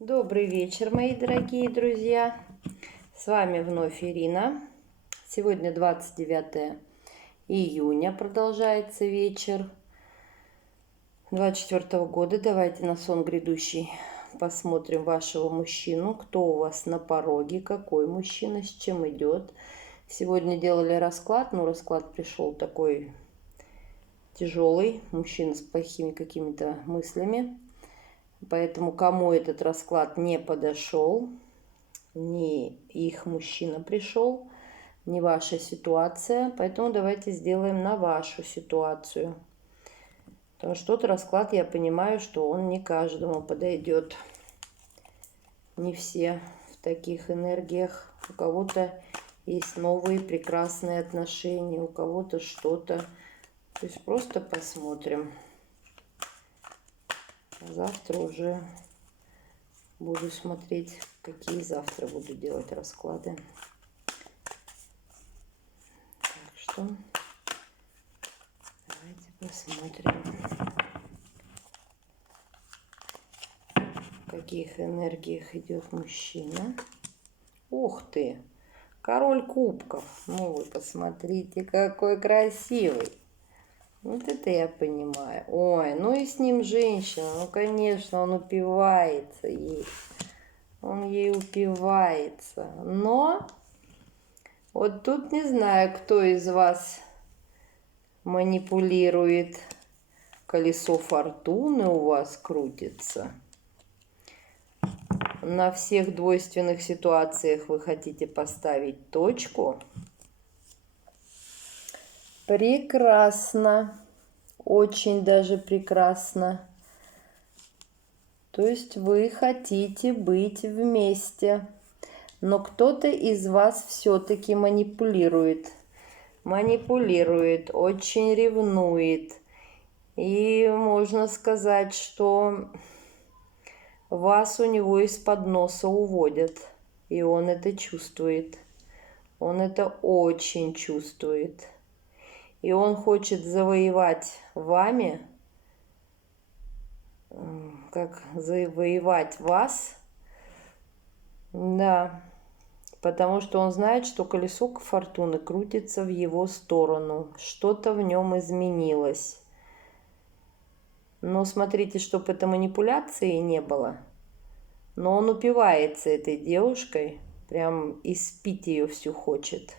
Добрый вечер, мои дорогие друзья. С вами вновь Ирина. Сегодня 29 июня, продолжается вечер 24 года. Давайте на сон грядущий посмотрим вашего мужчину. Кто у вас на пороге, какой мужчина, с чем идет. Сегодня делали расклад, но расклад пришел такой тяжелый. Мужчина с плохими какими-то мыслями. Поэтому кому этот расклад не подошел, не их мужчина пришел, не ваша ситуация, поэтому давайте сделаем на вашу ситуацию. Потому что тот расклад, я понимаю, что он не каждому подойдет. Не все в таких энергиях. У кого-то есть новые прекрасные отношения, у кого-то что-то. То есть просто посмотрим. Завтра уже буду смотреть, какие завтра буду делать расклады. Так что давайте посмотрим, в каких энергиях идет мужчина. Ух ты! Король кубков. Ну вы посмотрите, какой красивый. Вот это я понимаю. Ой, ну и с ним женщина. Ну, конечно, он упивается ей. Он ей упивается. Но вот тут не знаю, кто из вас манипулирует. Колесо фортуны у вас крутится. На всех двойственных ситуациях вы хотите поставить точку. Прекрасно. Очень даже прекрасно. То есть вы хотите быть вместе. Но кто-то из вас все-таки манипулирует. Манипулирует, очень ревнует. И можно сказать, что вас у него из-под носа уводят. И он это чувствует. Он это очень чувствует. И он хочет завоевать вами, как завоевать вас, да, потому что он знает, что колесо фортуны крутится в его сторону, что-то в нем изменилось. Но смотрите, чтобы это манипуляции не было. Но он упивается этой девушкой, прям испить ее всю хочет.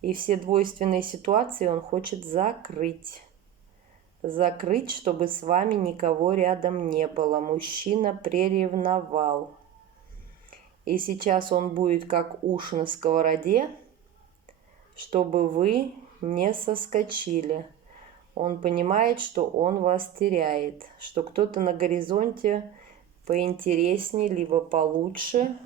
И все двойственные ситуации он хочет закрыть. Закрыть, чтобы с вами никого рядом не было. Мужчина приревновал. И сейчас он будет как уж на сковороде, чтобы вы не соскочили. Он понимает, что он вас теряет, что кто-то на горизонте поинтереснее, либо получше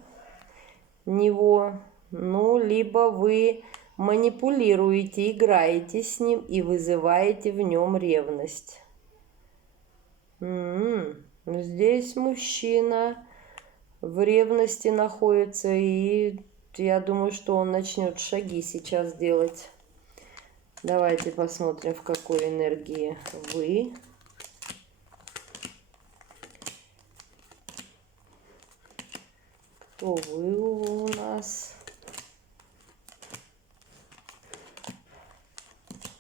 него, ну, либо вы манипулируете, играете с ним и вызываете в нем ревность. Здесь мужчина в ревности находится, и я думаю, что он начнет шаги сейчас делать. Давайте посмотрим, в какой энергии вы. Кто вы у нас?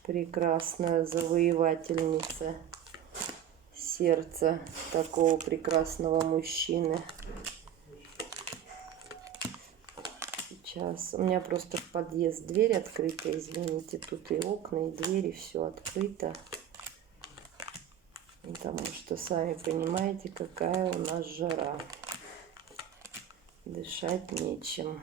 Прекрасная завоевательница сердца такого прекрасного мужчины. Сейчас. У меня просто в подъезд дверь открыта, извините. Тут и окна, и двери, все открыто. Потому что, сами понимаете, какая у нас жара. Дышать нечем.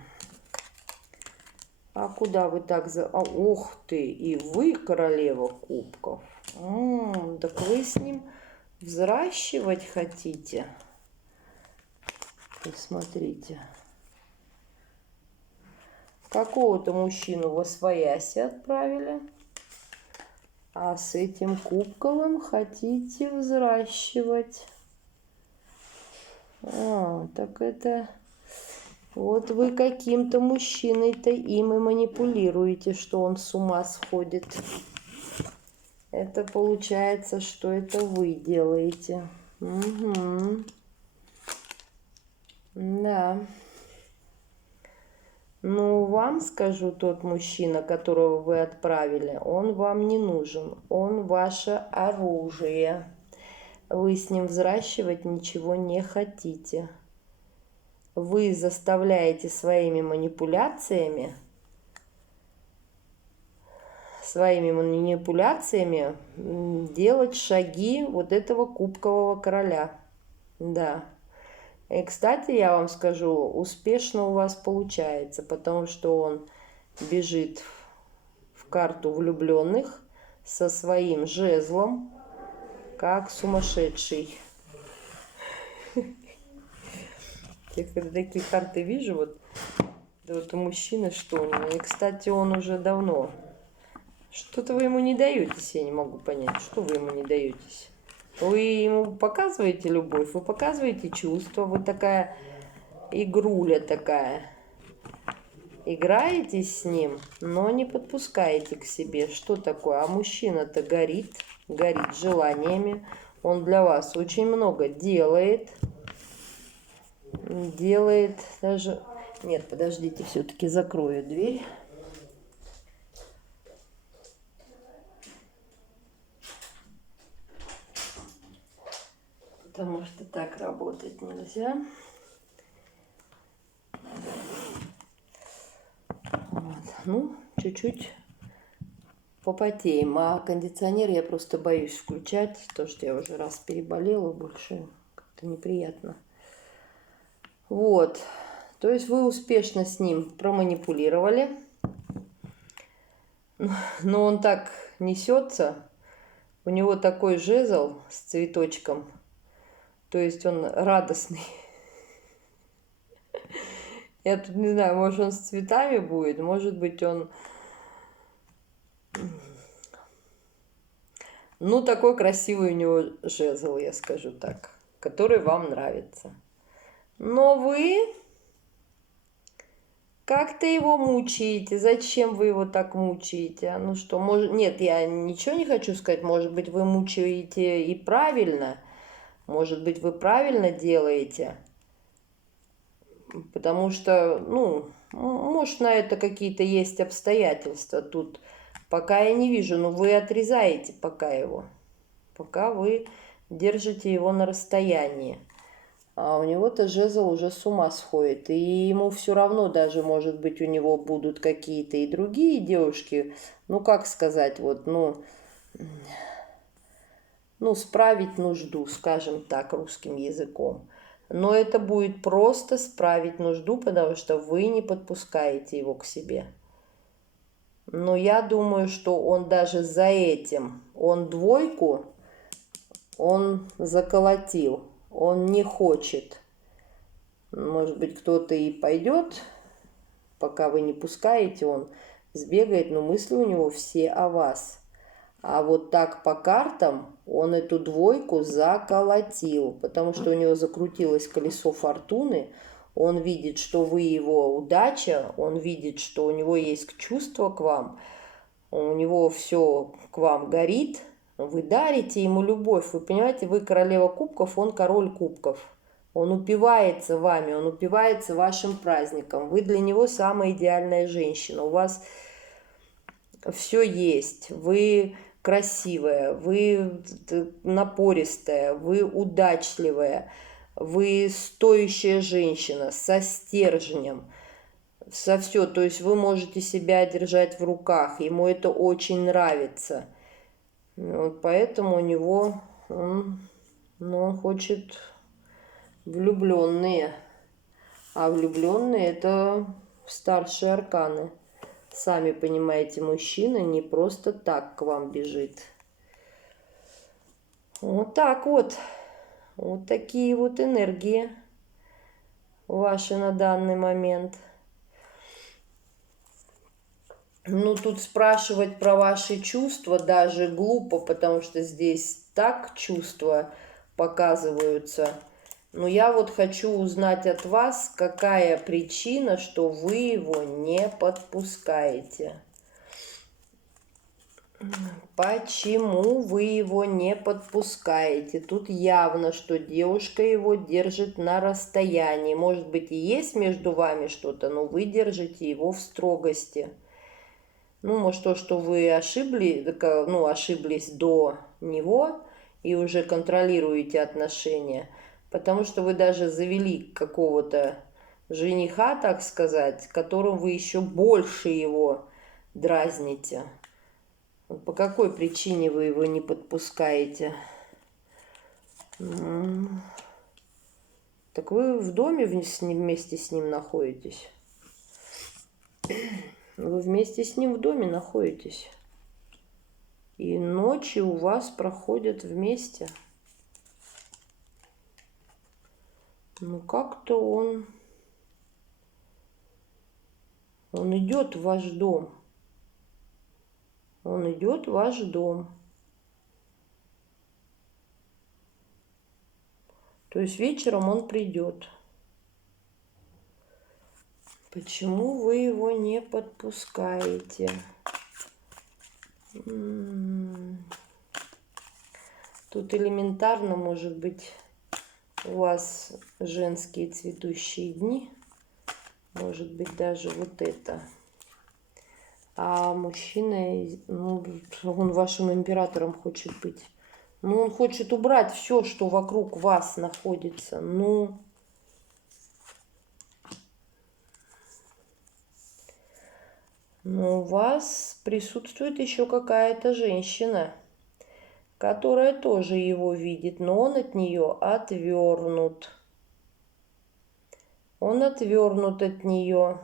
А куда вы так ух ты, и вы королева кубков. Так вы с ним взращивать хотите? Посмотрите. Какого-то мужчину восвояси отправили. А с этим кубковым хотите взращивать. Так это... Вот вы каким-то мужчиной-то им и манипулируете, что он с ума сходит. Это получается, что это вы делаете. Угу. Да. Ну, вам скажу, тот мужчина, которого вы отправили, он вам не нужен. Он ваше оружие. Вы с ним взращивать ничего не хотите. Вы заставляете своими манипуляциями делать шаги вот этого кубкового короля. Да. И, кстати, я вам скажу, успешно у вас получается, потому что он бежит в карту влюбленных со своим жезлом, как сумасшедший. Я когда такие карты вижу, вот у мужчины, что у него. И, кстати, он уже давно. Что-то вы ему не даетесь, я не могу понять. Что вы ему не даетесь? Вы ему показываете любовь, вы показываете чувства, вы такая игруля такая. Играетесь с ним, но не подпускаете к себе. Что такое? А мужчина-то горит желаниями. Он для вас очень много делает. Делает даже... Нет, подождите, все-таки закрою дверь. Потому что так работать нельзя. Вот. Ну, чуть-чуть попотеем. А кондиционер я просто боюсь включать, потому что я уже раз переболела, больше как-то неприятно. Вот. То есть вы успешно с ним проманипулировали. Но он так несется. У него такой жезл с цветочком. То есть он радостный. Я тут не знаю, может он с цветами будет, может быть он... Ну, такой красивый у него жезл, я скажу так, который вам нравится. Но вы как-то его мучаете. Зачем вы его так мучаете? Ну что, может... Нет, я ничего не хочу сказать. Может быть, вы мучаете и правильно. Может быть, вы правильно делаете. Потому что, ну, может, на это какие-то есть обстоятельства. Тут пока я не вижу, но вы отрезаете пока его. Пока вы держите его на расстоянии. А у него-то жезл уже с ума сходит. И ему все равно даже, может быть, у него будут какие-то и другие девушки. Ну, как сказать, вот, ну, справить нужду, скажем так, русским языком. Но это будет просто справить нужду, потому что вы не подпускаете его к себе. Но я думаю, что он даже за этим, он двойку, он заколотил, он не хочет. Может быть, кто-то и пойдет, пока вы не пускаете, он сбегает, но мысли у него все о вас. А вот так по картам он эту двойку заколотил, потому что у него закрутилось колесо фортуны. Он видит, что вы его удача, он видит, что у него есть чувство к вам, у него все к вам горит, вы дарите ему любовь. Вы понимаете, вы королева кубков, он король кубков. Он упивается вами, он упивается вашим праздником. Вы для него самая идеальная женщина. У вас все есть. Вы красивая, вы напористая, вы удачливая, вы стоящая женщина со стержнем, со все. То есть вы можете себя держать в руках. Ему это очень нравится. Вот поэтому у него он хочет влюбленные. А влюбленные это старшие арканы. Сами понимаете, мужчина не просто так к вам бежит. Вот так вот. Вот такие вот энергии ваши на данный момент. Ну, тут спрашивать про ваши чувства даже глупо, потому что здесь так чувства показываются. Но я вот хочу узнать от вас, какая причина, что вы его не подпускаете. Почему вы его не подпускаете? Тут явно, что девушка его держит на расстоянии. Может быть, и есть между вами что-то, но вы держите его в строгости. Ну, может, то, что вы ошиблись до него и уже контролируете отношения. Потому что вы даже завели какого-то жениха, так сказать, которым вы еще больше его дразните. По какой причине вы его не подпускаете? Так вы в доме вместе с ним находитесь? Вы вместе с ним в доме находитесь. И ночи у вас проходят вместе. Ну как-то он идет в ваш дом. Он идет в ваш дом. То есть вечером он придет. Почему вы его не подпускаете? Тут элементарно, может быть, у вас женские цветущие дни. Может быть, даже вот это. А мужчина, ну, он вашим императором хочет быть. Ну, он хочет убрать все, что вокруг вас находится. Ну, у вас присутствует еще какая-то женщина, которая тоже его видит, но он от нее отвернут. Он отвернут от нее.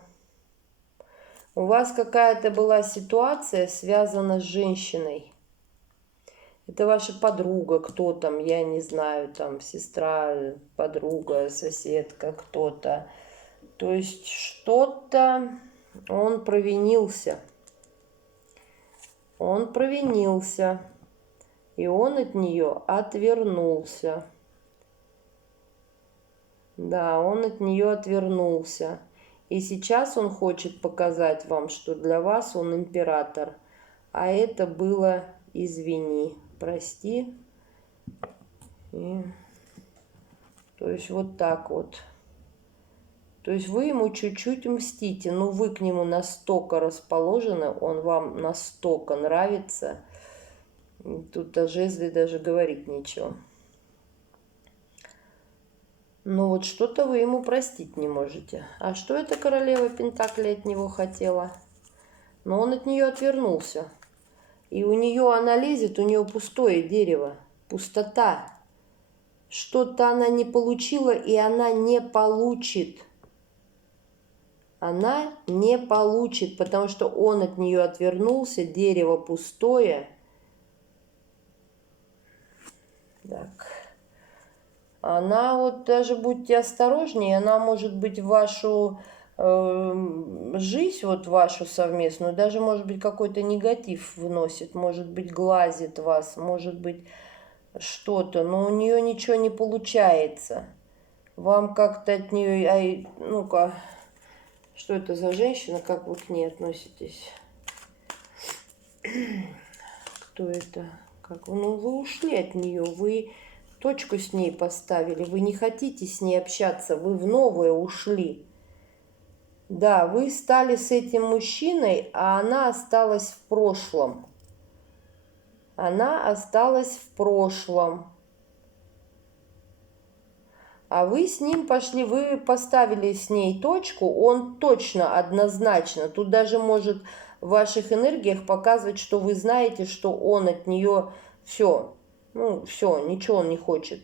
У вас какая-то была ситуация, связана с женщиной. Это ваша подруга, кто там, я не знаю, там сестра, подруга, соседка, кто-то. То есть что-то он провинился. Он провинился. И он от нее отвернулся. Да, он от нее отвернулся. И сейчас он хочет показать вам, что для вас он император. А это было извини, прости. И... То есть вот так вот. То есть вы ему чуть-чуть мстите, но вы к нему настолько расположены, он вам настолько нравится. Тут о жезле даже говорить нечего. Но вот что-то вы ему простить не можете. А что эта королева Пентаклей от него хотела? Но он от нее отвернулся. И у нее она лезет, у нее пустое дерево, пустота. Что-то она не получила, и она не получит. Она не получит, потому что он от нее отвернулся, дерево пустое. Так. Она вот даже будьте осторожнее, она может быть в вашу жизнь, вот вашу совместную, даже может быть какой-то негатив вносит, может быть глазит вас, может быть что-то, но у нее ничего не получается. Вам как-то от нее, ну-ка, что это за женщина, как вы к ней относитесь? Кто это? Как? Ну, вы ушли от нее, вы точку с ней поставили, вы не хотите с ней общаться, вы в новое ушли. Да, вы стали с этим мужчиной, а она осталась в прошлом. Она осталась в прошлом. А вы с ним пошли, вы поставили с ней точку, он точно, однозначно. Тут даже может в ваших энергиях показывать, что вы знаете, что он от нее все. Ну, все, ничего он не хочет.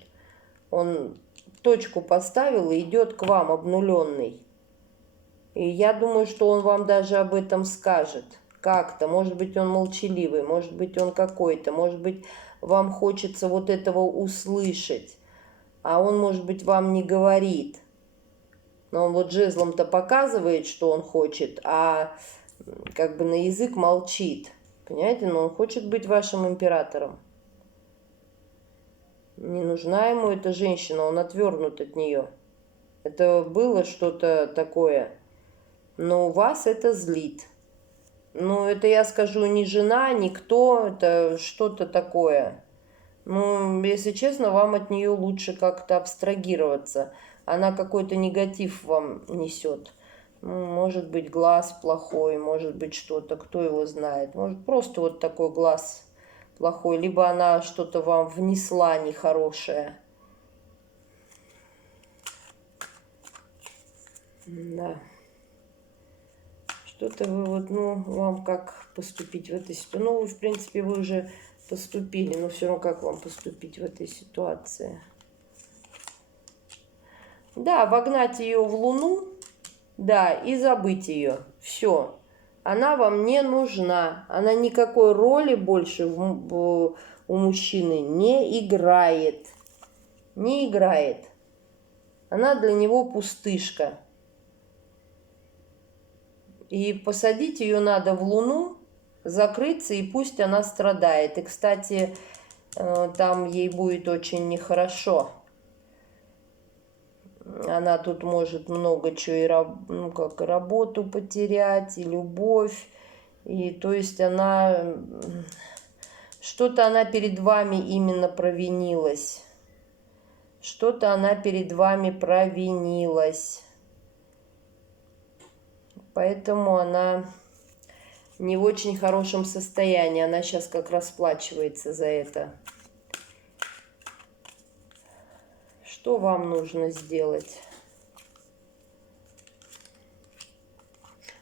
Он точку поставил и идет к вам обнуленный. И я думаю, что он вам даже об этом скажет. Как-то. Может быть, он молчаливый, может быть, он какой-то. Может быть, вам хочется вот этого услышать. А он, может быть, вам не говорит. Но он вот жезлом-то показывает, что он хочет, а как бы на язык молчит. Понимаете? Но он хочет быть вашим императором. Не нужна ему эта женщина, он отвернут от нее. Это было что-то такое. Но вас это злит. Ну, это я скажу не жена, никто, это что-то такое. Ну, если честно, вам от нее лучше как-то абстрагироваться. Она какой-то негатив вам несет. Ну, может быть, глаз плохой, может быть, что-то, кто его знает. Может, просто вот такой глаз плохой. Либо она что-то вам внесла нехорошее. Да. Что-то вы вот, ну, вам как поступить в этой ситуации? Ну, в принципе, вы уже поступили, но все равно как вам поступить в этой ситуации? Да, вогнать ее в Луну, да, и забыть ее. Все. Она вам не нужна. Она никакой роли больше у мужчины не играет. Не играет. Она для него пустышка. И посадить ее надо в Луну, закрыться, и пусть она страдает. И, кстати, там ей будет очень нехорошо. Она тут может много чего и ну, как работу потерять, и любовь. И то есть она... Что-то она перед вами именно провинилась. Что-то она перед вами провинилась. Поэтому она не в очень хорошем состоянии. Она сейчас как расплачивается за это. Что вам нужно сделать?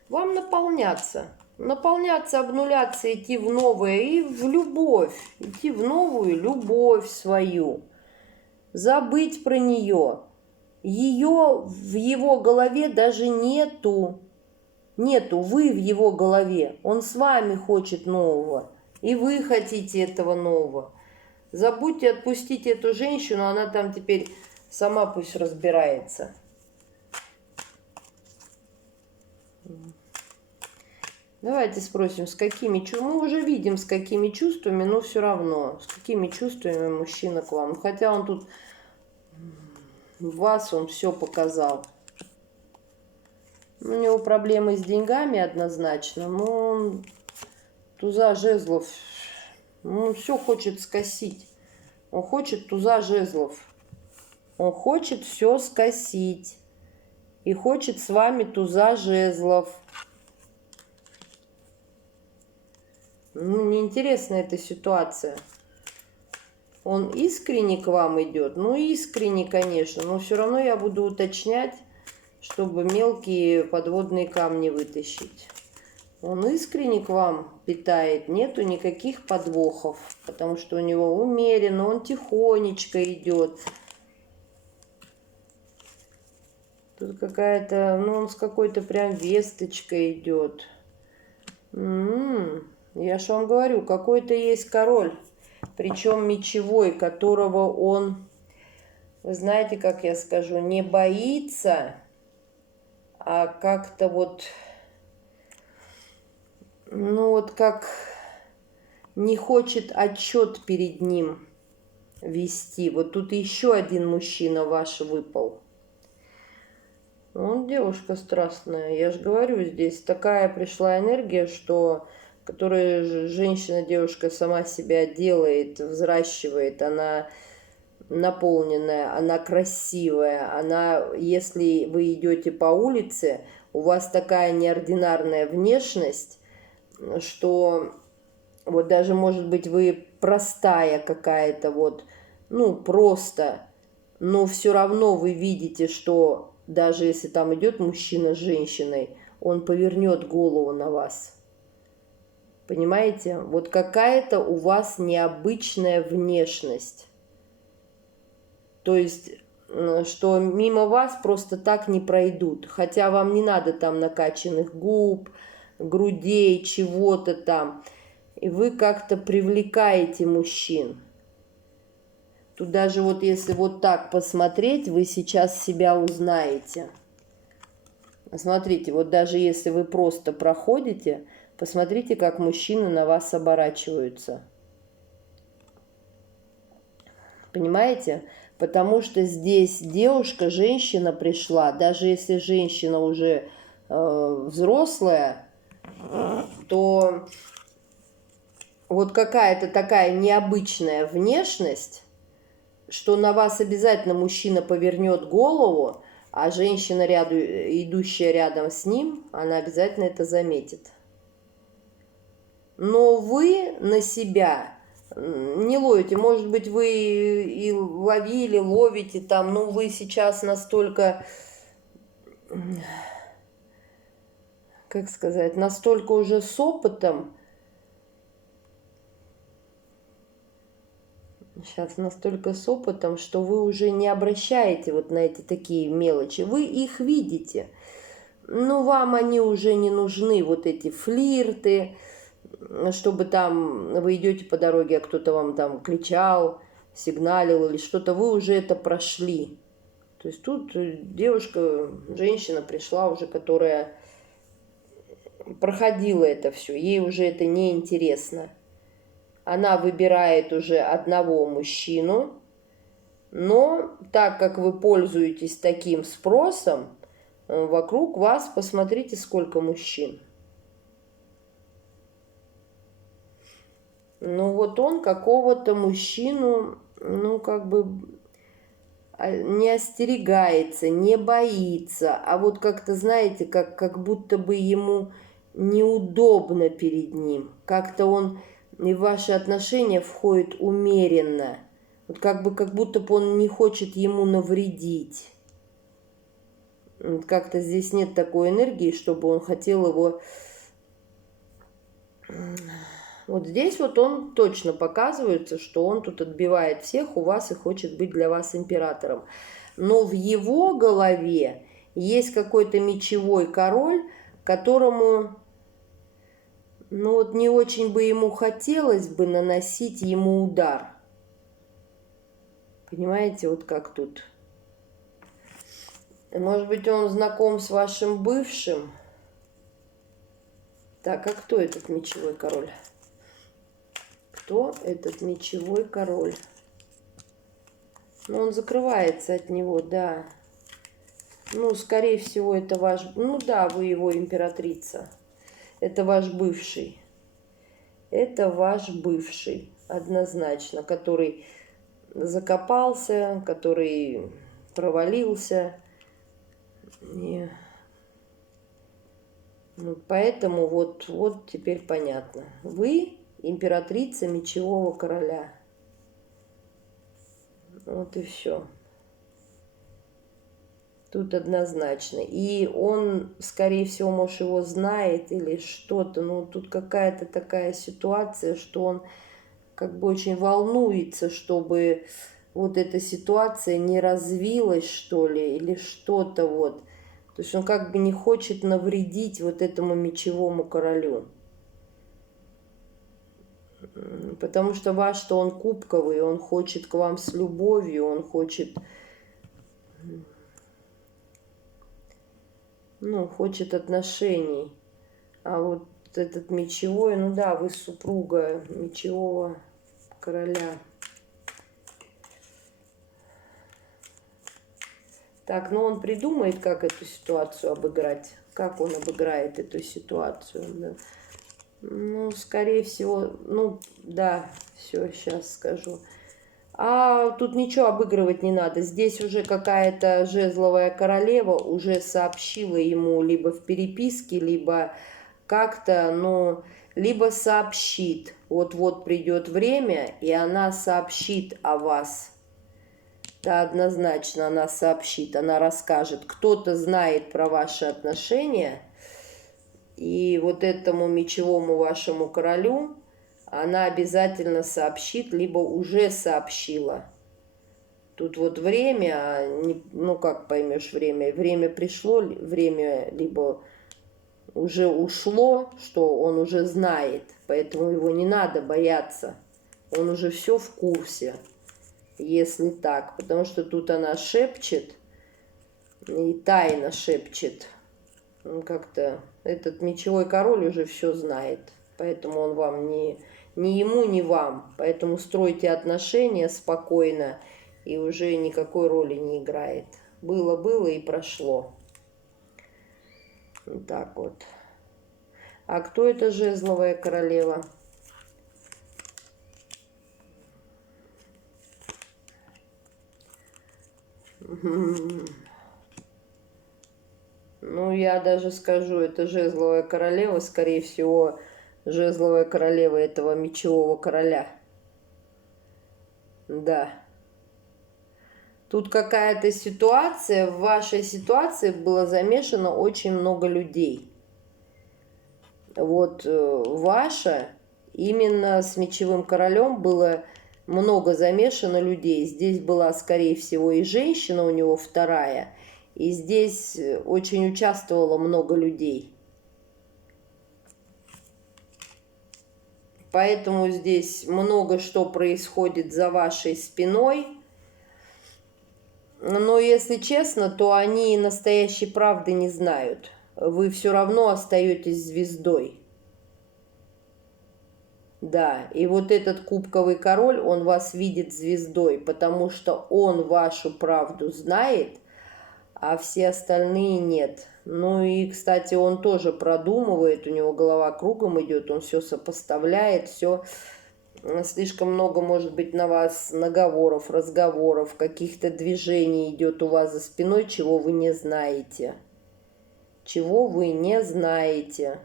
Вам наполняться. Наполняться, обнуляться, идти в новое и в любовь. Идти в новую любовь свою. Забыть про нее. Ее в его голове даже нету. Нету, вы в его голове. Он с вами хочет нового. И вы хотите этого нового. Забудьте, отпустите эту женщину, она там теперь сама пусть разбирается. Давайте спросим, с какими чувствами. Мы уже видим, с какими чувствами, но все равно. С какими чувствами мужчина к вам. Хотя он тут вас, он все показал. У него проблемы с деньгами однозначно, но он туза жезлов, он все хочет скосить. Он хочет туза жезлов. Он хочет все скосить. И хочет с вами туза жезлов. Ну, неинтересна эта ситуация. Он искренне к вам идет? Ну, искренне, конечно. Но все равно я буду уточнять, чтобы мелкие подводные камни вытащить. Он искренне к вам питает, нету никаких подвохов, потому что у него умеренно, он тихонечко идет. Тут какая-то, ну он с какой-то прям весточкой идет. Я ж вам говорю, какой-то есть король, причем мечевой, которого он, вы знаете, как я скажу, не боится, а как-то вот, ну вот как не хочет отчет перед ним вести. Вот тут еще один мужчина ваш выпал. Он девушка страстная. Я же говорю, здесь такая пришла энергия, что которая женщина, девушка сама себя делает, взращивает. Она наполненная, она красивая. Она, если вы идете по улице, у вас такая неординарная внешность, что вот даже, может быть, вы простая какая-то вот, ну, просто, но все равно вы видите, что даже если там идет мужчина с женщиной, он повернет голову на вас. Понимаете? Вот какая-то у вас необычная внешность. То есть, что мимо вас просто так не пройдут. Хотя вам не надо там накачанных губ, грудей, чего-то там. И вы как-то привлекаете мужчин. Тут даже вот если вот так посмотреть, вы сейчас себя узнаете. Смотрите, вот даже если вы просто проходите, посмотрите, как мужчины на вас оборачиваются. Понимаете? Потому что здесь девушка, женщина пришла, даже если женщина уже взрослая, то вот какая-то такая необычная внешность, что на вас обязательно мужчина повернет голову, а женщина, идущая рядом с ним, она обязательно это заметит. Но вы на себя не ловите. Может быть, вы и ловили, ловите там, но вы сейчас настолько, как сказать, настолько уже с опытом, что вы уже не обращаете вот на эти такие мелочи. Вы их видите, но вам они уже не нужны, вот эти флирты, чтобы там вы идете по дороге, а кто-то вам там кричал, сигналил или что-то, вы уже это прошли. То есть тут девушка, женщина пришла уже, которая проходила это все, ей уже это не интересно. Она выбирает уже одного мужчину, но так как вы пользуетесь таким спросом, вокруг вас посмотрите, сколько мужчин. Ну вот он какого-то мужчину, ну как бы не остерегается, не боится, а вот как-то, знаете, как будто бы ему неудобно перед ним. Как-то он и в ваши отношения входит умеренно. Вот как будто бы он не хочет ему навредить. Вот как-то здесь нет такой энергии, чтобы он хотел его... Вот здесь вот он точно показывается, что он тут отбивает всех у вас и хочет быть для вас императором. Но в его голове есть какой-то мечевой король, которому, ну вот не очень бы ему хотелось бы наносить ему удар. Понимаете, вот как тут. Может быть, он знаком с вашим бывшим? Так, а кто этот мечевой король? Кто этот мечевой король? Ну, он закрывается от него, да. Ну, скорее всего, это ваш... Ну, да, вы его императрица. Это ваш бывший. Это ваш бывший, однозначно, который закопался, который провалился. И... Ну, поэтому вот теперь понятно. Вы императрица мечевого короля. Вот и все. Тут однозначно. И он, скорее всего, может, его знает или что-то. Но тут какая-то такая ситуация, что он как бы очень волнуется, чтобы вот эта ситуация не развилась, что ли, или что-то вот. То есть он как бы не хочет навредить вот этому мечевому королю. Потому что ваш-то он кубковый, он хочет к вам с любовью, он хочет... Ну, хочет отношений. А вот этот мечевой, ну да, вы супруга мечевого короля. Так, ну он придумает, как эту ситуацию обыграть. Как он обыграет эту ситуацию. Да. Ну, скорее всего, ну, да, все, сейчас скажу. А тут ничего обыгрывать не надо. Здесь уже какая-то жезловая королева уже сообщила ему либо в переписке, либо как-то, ну, либо сообщит. Вот-вот придет время, и она сообщит о вас. Да, однозначно она сообщит, она расскажет. Кто-то знает про ваши отношения, и вот этому мечевому вашему королю она обязательно сообщит, либо уже сообщила. Тут вот время, ну как поймешь время, время пришло, время либо уже ушло, что он уже знает, поэтому его не надо бояться, он уже все в курсе. Если так, потому что тут она шепчет и тайно шепчет. Как-то этот мечевой король уже все знает, поэтому он вам ни ему, ни вам. Поэтому стройте отношения спокойно, и уже никакой роли не играет. Было и прошло. Вот так вот. А кто это жезловая королева? Ну, я даже скажу, это жезловая королева, скорее всего, жезловая королева этого мечевого короля. Да. Тут какая-то ситуация, в вашей ситуации было замешано очень много людей. Вот ваша, именно с мечевым королем было много замешано людей. Здесь была, скорее всего, и женщина у него вторая. И здесь очень участвовало много людей. Поэтому здесь много что происходит за вашей спиной. Но если честно, то они настоящей правды не знают. Вы все равно остаетесь звездой. Да, и вот этот кубковый король, он вас видит звездой, потому что он вашу правду знает, а все остальные нет. Ну и, кстати, он тоже продумывает, у него голова кругом идет, он все сопоставляет, все. Слишком много, может быть, на вас наговоров, разговоров, каких-то движений идет у вас за спиной, чего вы не знаете. Чего вы не знаете.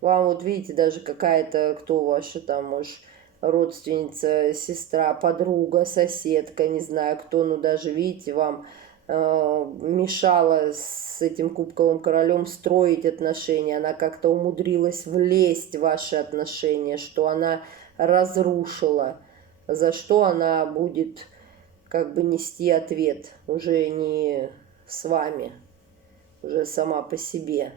Вам вот видите, даже какая-то, кто ваша там, может, родственница, сестра, подруга, соседка, не знаю кто, но даже, видите, вам мешала с этим кубковым королем строить отношения. Она как-то умудрилась влезть в ваши отношения, что она разрушила, за что она будет как бы нести ответ, уже не с вами, уже сама по себе.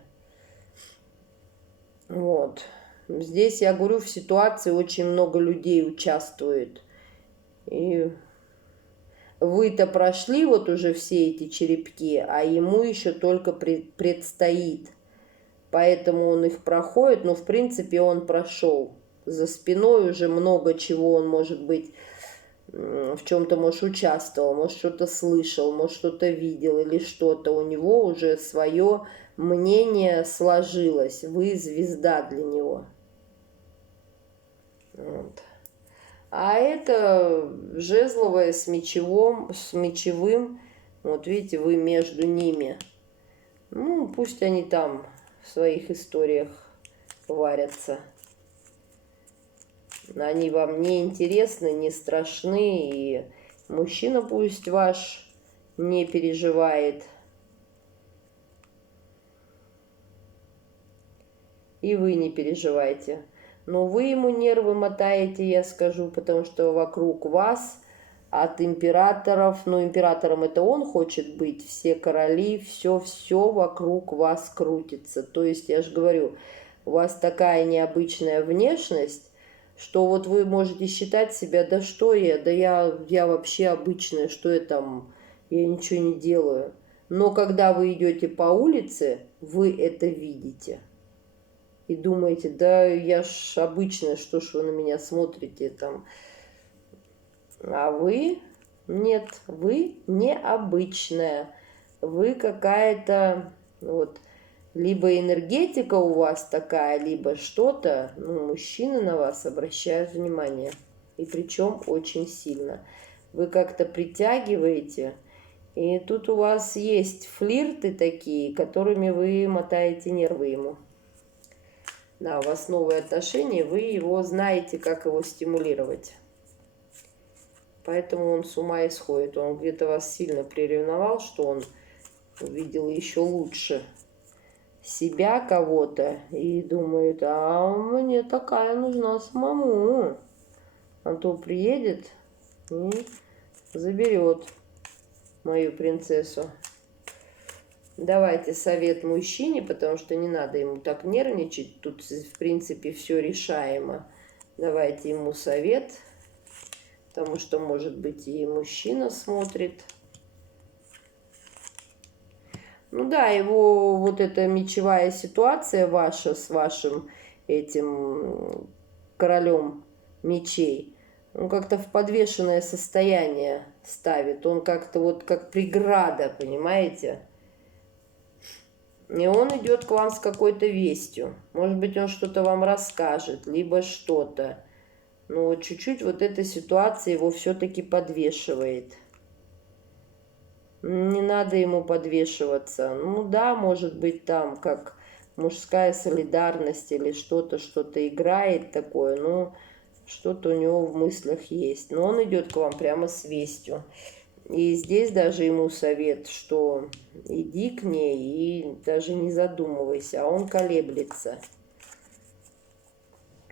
Вот. Здесь, я говорю, в ситуации очень много людей участвует. И вы-то прошли вот уже все эти черепки, а ему еще только предстоит. Поэтому он их проходит, но в принципе он прошел. За спиной уже много чего он, может быть, в чем-то, может, участвовал, может, что-то слышал, может, что-то видел или что-то. У него уже свое мнение сложилось. Вы звезда для него. Вот. А это жезловое с мечевым. Вот видите, вы между ними. Ну, пусть они там в своих историях варятся. Они вам не интересны, не страшны. И мужчина пусть ваш не переживает. И вы не переживайте. Но вы ему нервы мотаете, я скажу, потому что вокруг вас от императоров, ну, императором это он хочет быть, все короли, все вокруг вас крутится. То есть, я же говорю, у вас такая необычная внешность, что вот вы можете считать себя, да что я, да я вообще обычная, что я там, я ничего не делаю. Но когда вы идете по улице, вы это видите. И думаете, да я ж обычная, что ж вы на меня смотрите там. А вы, нет, вы необычная. Вы какая-то, вот, либо энергетика у вас такая, либо что-то, ну, мужчины на вас обращают внимание. И причем очень сильно. Вы как-то притягиваете, и тут у вас есть флирты такие, которыми вы мотаете нервы ему. Да, у вас новые отношения, вы его знаете, как его стимулировать. Поэтому он с ума исходит. Он где-то вас сильно приревновал, что он увидел еще лучше себя, кого-то, и думает, а мне такая нужна самому. А то приедет и заберет мою принцессу. Давайте совет мужчине, потому что не надо ему так нервничать. Тут, в принципе, все решаемо. Давайте ему совет, потому что, может быть, и мужчина смотрит. Ну да, его вот эта мечевая ситуация ваша с вашим этим королем мечей, он как-то в подвешенное состояние ставит. Он как-то вот как преграда, понимаете? И он идет к вам с какой-то вестью. Может быть, он что-то вам расскажет, либо что-то. Но вот чуть-чуть вот эта ситуация его все-таки подвешивает. Не надо ему подвешиваться. Ну да, может быть, там как мужская солидарность или что-то играет такое, но что-то у него в мыслях есть. Но он идет к вам прямо с вестью. И здесь даже ему совет, что иди к ней и даже не задумывайся, а он колеблется.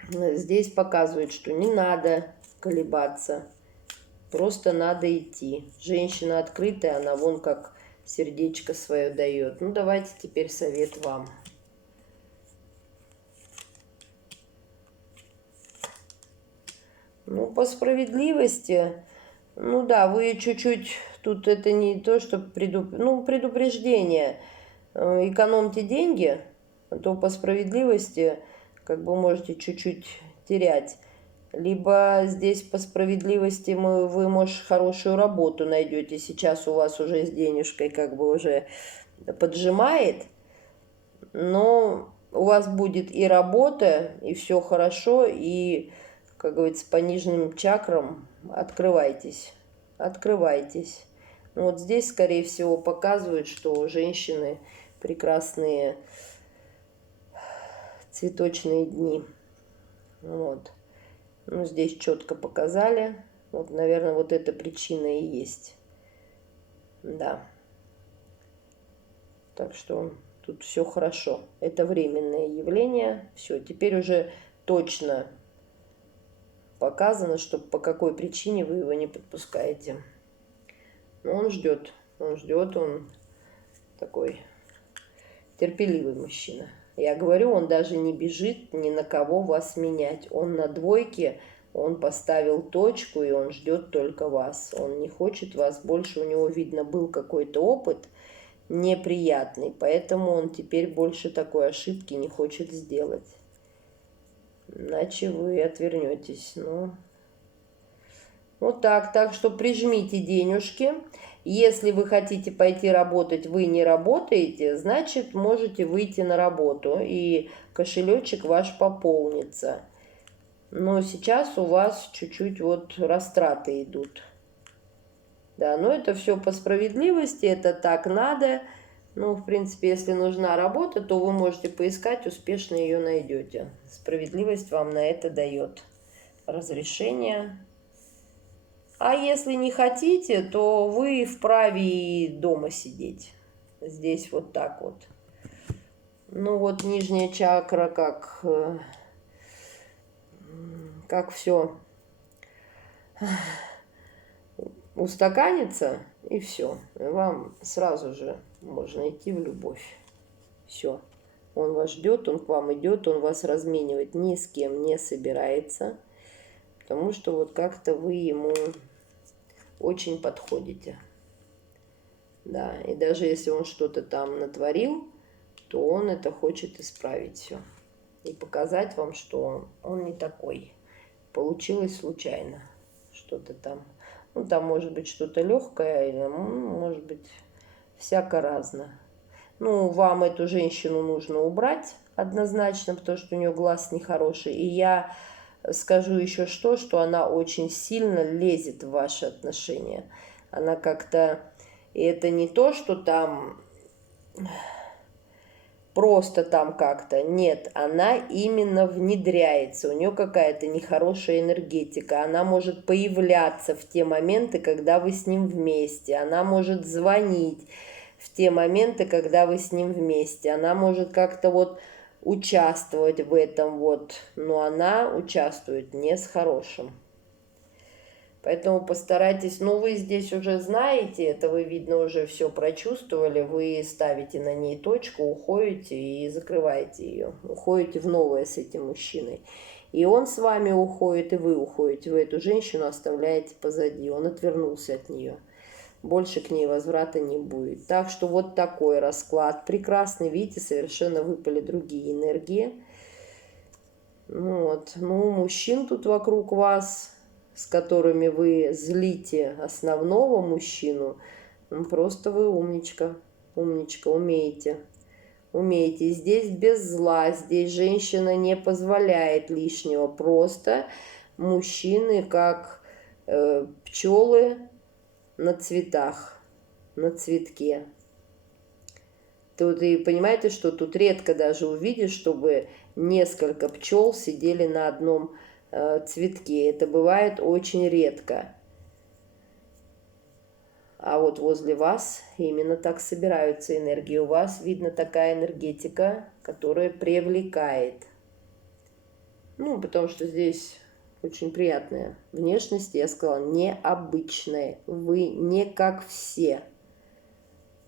Здесь показывает, что не надо колебаться, просто надо идти. Женщина открытая, она вон как сердечко свое дает. Ну, давайте теперь совет вам. Ну, по справедливости, ну да, вы чуть-чуть, тут это не то, что предупреждение. Экономьте деньги, а то по справедливости как бы можете чуть-чуть терять. Либо здесь по справедливости вы, может, хорошую работу найдете. Сейчас у вас уже с денежкой как бы уже поджимает, но у вас будет и работа, и все хорошо, и, как говорится, по нижним чакрам открывайтесь, открывайтесь. Вот здесь, скорее всего, показывают, что женщины прекрасные цветочные дни. Вот. Ну, здесь четко показали. Вот, наверное, вот эта причина и есть. Да. Так что тут все хорошо. Это временное явление. Все, теперь уже точно показано, что по какой причине вы его не подпускаете. Но он ждет, он такой терпеливый мужчина. Я говорю, он даже не бежит ни на кого вас менять. Он на двойке, он поставил точку, и он ждет только вас. Он не хочет вас больше, у него, видно, был какой-то опыт неприятный, поэтому он теперь больше такой ошибки не хочет сделать. Иначе вы отвернетесь. Ну, вот так. Так что прижмите денежки. Если вы хотите пойти работать, вы не работаете, значит, можете выйти на работу, и кошелечек ваш пополнится. Но сейчас у вас чуть-чуть вот растраты идут. Да, но это все по справедливости, это так надо. Ну, в принципе, если нужна работа, то вы можете поискать, успешно ее найдете. Справедливость вам на это дает разрешение. А если не хотите, то вы вправе и дома сидеть. Здесь вот так вот. Ну вот нижняя чакра, как все устаканится, и все. Вам сразу же можно идти в любовь. Все. Он вас ждет, он к вам идет, он вас разменивать ни с кем не собирается. Потому что вот как-то вы ему очень подходите. Да, и даже если он что-то там натворил, то он это хочет исправить все. И показать вам, что он не такой. Получилось случайно. Что-то там. Ну, там может быть что-то легкое, или, может быть, всяко разно. Ну, вам эту женщину нужно убрать однозначно, потому что у нее глаз нехороший. И я скажу еще что она очень сильно лезет в ваши отношения. Она как-то... И это не то, что там просто там как-то. Нет, она именно внедряется. У нее какая-то нехорошая энергетика. Она может появляться в те моменты, когда вы с ним вместе. Она может звонить в те моменты, когда вы с ним вместе. Она может как-то вот участвовать в этом вот. Но она участвует не с хорошим. Поэтому постарайтесь, ну вы здесь уже знаете, это вы, видно, уже все прочувствовали, вы ставите на ней точку, уходите и закрываете ее, уходите в новое с этим мужчиной. И он с вами уходит, и вы уходите, вы эту женщину оставляете позади, он отвернулся от нее. Больше к ней возврата не будет. Так что вот такой расклад. Прекрасный, видите, совершенно выпали другие энергии. Вот. Ну, мужчин тут вокруг вас, с которыми вы злите основного мужчину, просто вы умничка, умничка, умеете умеете. Здесь без зла, здесь женщина не позволяет лишнего. Просто мужчины, как пчелы на цветах, на цветке. Тут и понимаете, что тут редко даже увидишь, чтобы несколько пчел сидели на одном цветке. Это бывает очень редко. А вот возле вас именно так собираются энергии. У вас видно такая энергетика, которая привлекает. Ну, потому что здесь очень приятная внешность, я сказала, необычная. Вы не как все.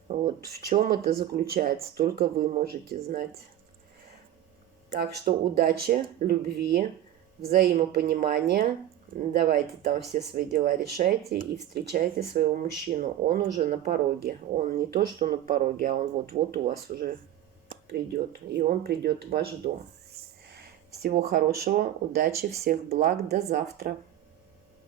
Вот в чем это заключается, только вы можете знать. Так что удачи, любви, взаимопонимания. Давайте там все свои дела решайте и встречайте своего мужчину. Он уже на пороге. Он не то, что на пороге, а он вот-вот у вас уже придет. И он придет в ваш дом. Всего хорошего, удачи, всех благ, до завтра.